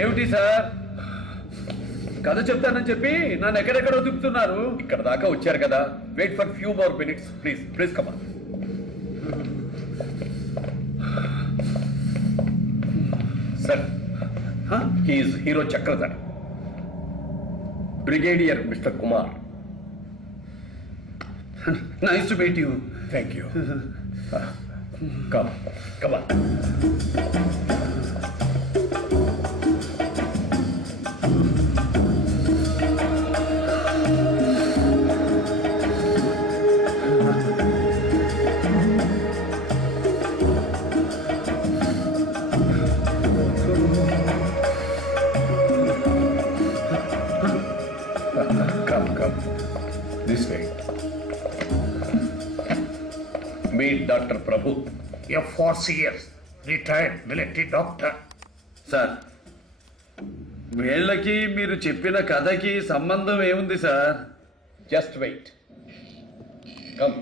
ఏమిటి సార్ కథ చెప్తానని చెప్పి నన్ను ఎక్కడెక్కడో తిప్పుతున్నారు. ఇక్కడ దాకా వచ్చారు కదా, wait for few more minutes please. Please come on. Sir, he is hero Chakradhar, brigadier mister Kumar. Nice to meet you. Thank you. Come come on. This way. Meet Dr. Prabhu. F4CS, retired military doctor. Sir, వీళ్ళకి మీరు చెప్పిన కథకి సంబంధం ఏముంది sir? Just wait. Come.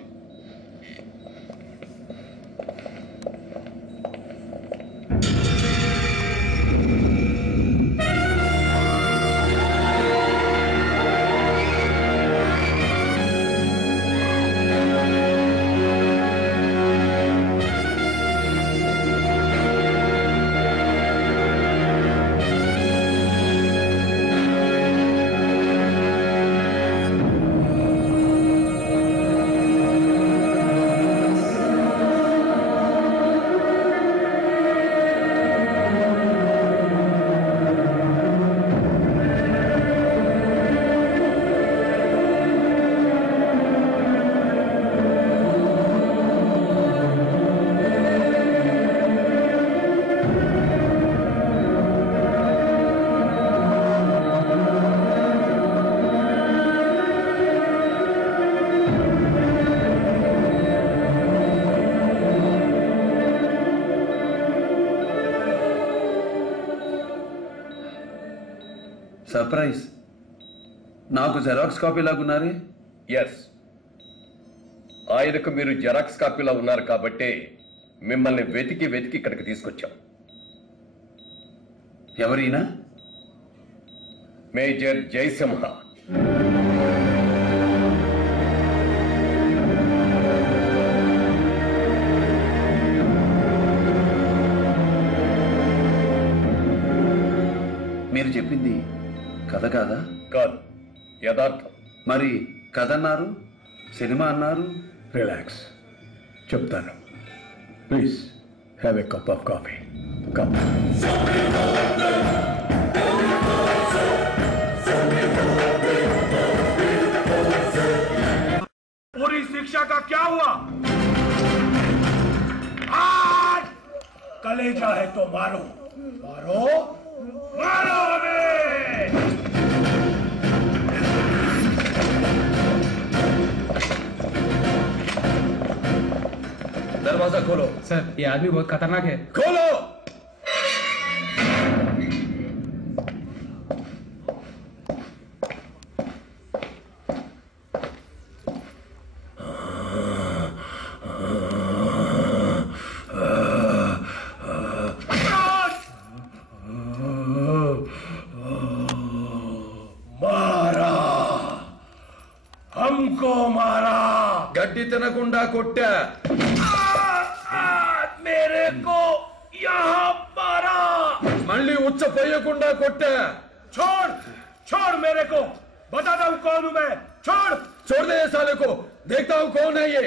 Surprise. నాకు xerox copy లాగున్నారే? Yes, ఆయనకు మీరు జెరాక్స్ కాపీలో ఉన్నారు కాబట్టే మిమ్మల్ని వెతికి వెతికి ఇక్కడికి తీసుకొచ్చాం. ఎవరైనా? మేజర్ జయసింహ. మీరు చెప్పింది కథ కాదా? కాదు, యథార్థం. మరి కథ అన్నారు, సినిమా అన్నారు. రిలాక్స్, చెప్తాను. Please have a cup of coffee. Cup. पूरी शिक्षा का क्या हुआ? आज कलेजा है तो मारो, मारो, मारो हमें। दरवाजा खोलो। सर, ये आदमी बहुत खतरनाक है। खोलो। గడ్డి తినకుండా కొట్టా. मेरे को यहाँ मारा। మళ్ళీ ఉచ్చపోయకుండా కొట్టా. छोड़, छोड़ मेरे को, बताता हूँ कौन हूँ मैं। छोड़, छोड़ दे ये साले को, देखता हूँ कौन है ये।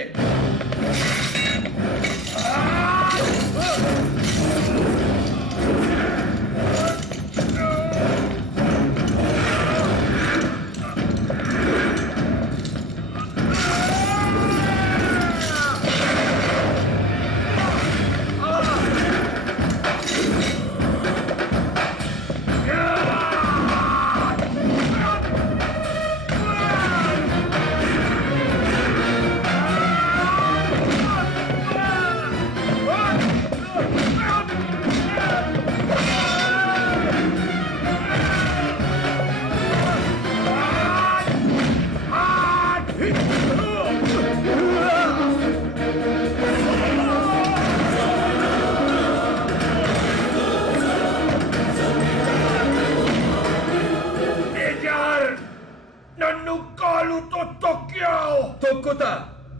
తొక్కుతా,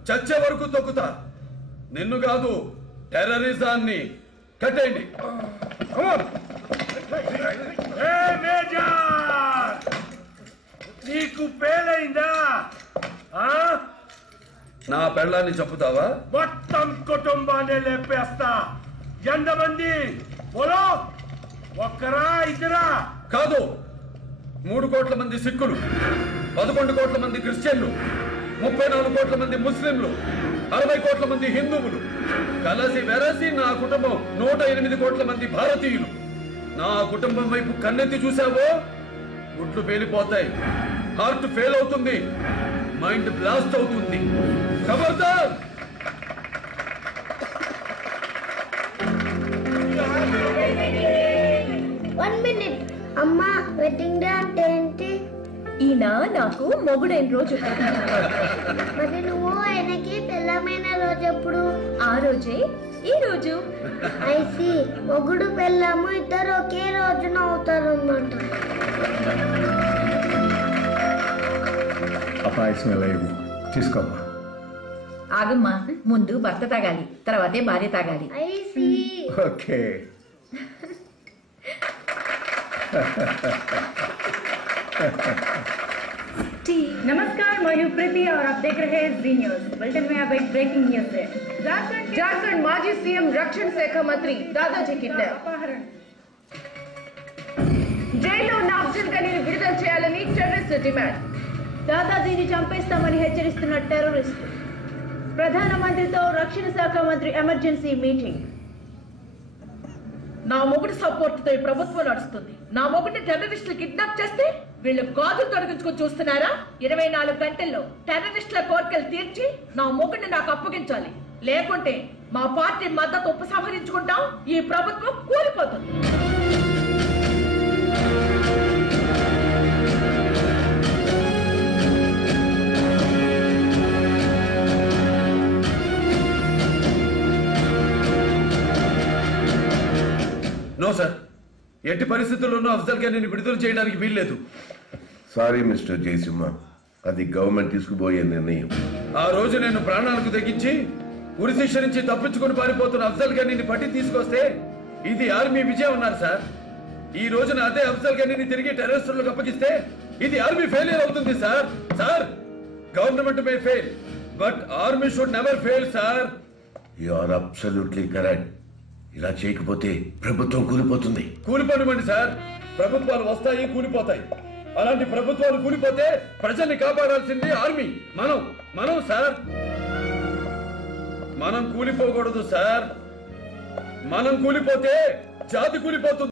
చచ్చే వరకు తొక్కుతా. నిన్ను కాదు, టెర్రరిజాన్ని. కట్టేయండి. నీకు పేలైందా? నా పెళ్ళాన్ని చంపుతావా? మొత్తం కుటుంబాన్ని లేపేస్తా. ఎంతమంది? బోలో. ఒక్కరా ఇద్దరా? కాదు, 3 కోట్ల మంది సిక్కులు, 11 కోట్ల మంది క్రిస్టియన్లు, 34 కోట్ల మంది ముస్లింలు, 60 కోట్ల మంది హిందువులు కలిసి వెరసి నా కుటుంబం 108 కోట్ల మంది భారతీయులు. నా కుటుంబం వైపు కన్నెత్తి చూసావో గుడ్లు పేలిపోతాయి, హార్ట్ ఫెయిల్ అవుతుంది, మైండ్ బ్లాస్ట్ అవుతుంది. ఖబర్దార్! అమ్మా, వెడ్డింగ్ డే అంటే ఏంటి? ఈయన నాకు మొగుడైన రోజు. మరి నువ్వు ఆయనకి పెళ్ళమైన రోజు ఎప్పుడు? ఆ రోజే ఈ రోజు. ఐసి మొగుడు పెళ్ళాము ఇద్దరు ఒకే రోజున అవుతారు అన్నమాట. అపాయసం ఎలా ఇవ్వు, తీసుకోమ్మా. ఆగమ్మా, ముందు భర్త తాగాలి, తర్వాతే భార్య తాగాలి. I see okay. नमस्कार, मैं हूं प्रीति और आप देख रहे हैं जी न्यूज। बुलेटिन में अब एक ब्रेकिंग न्यूज है। झारखंड माजी सीएम रक्षण शाఖ మంత్రి దాదాజీ కిడ్నాప్. జైల్లో ఉన్న అఫ్జల్ గనీని విడుదల చేయాలని టెర్రరిస్ట్ డిమాండ్. దాదాజీని చంపేస్తామని హెచ్చరిస్తున్న టెర్రరిస్టు. ప్రధానమంత్రితో రక్షణ శాఖ మంత్రి ఎమర్జెన్సీ మీటింగ్. నా మొగుడు సపోర్ట్ తో ఈ ప్రభుత్వం నడుస్తుంది. నా మొగుడిని టెర్రరిస్టులు కిడ్నాప్ చేస్తే వీళ్ళు గాజులు తొలగించుకొని చూస్తున్నారా? 24 గంటల్లో టెర్రరిస్టుల కోరికలు తీర్చి నా మొగుడిని నాకు అప్పగించాలి, లేకుంటే మా పార్టీ మద్దతు ఉపసంహరించుకుంటాం. ఈ ప్రభుత్వం కూలిపోతుంది. నో సార్, ఎట్టి పరిస్థితుల్లోనూ అఫ్జల్ గనీని విడుదల చేయడానికి వీల్లేదు. సారీ మిస్టర్ జయసింహ, అది గవర్నమెంట్ తీసుకుపోయే నిర్ణయం. ఆ రోజు నేను ప్రాణాలకు తెగించి ఉరి శిక్ష నుంచి తప్పించుకుని పారిపోతున్న అఫ్జల్ గనీని పట్టి తీసుకొస్తే ఇది ఆర్మీ విజయం ఉన్నారు సార్. ఈ రోజున అదే అఫ్జల్ గనీని తిరిగి టెర్రరిస్టులకు అప్పగిస్తే ఇది ఆర్మీ ఫెయిలియర్ అవుతుంది sir. Sir, government may fail but army should never fail sir. You are absolutely correct. ఇలా చేయకపోతే ప్రభుత్వం కూలిపోతుంది. కూలిపోనివ్వండి సార్, ప్రభుత్వాలు వస్తాయి, కూలిపోతాయి. అలాంటి ప్రభుత్వాలు కూలిపోతే ప్రజల్ని కాపాడాల్సింది ఆర్మీ. మనం సార్, మనం కూలిపోకూడదు సార్. మనం కూలిపోతే జాతి కూలిపోతుంది.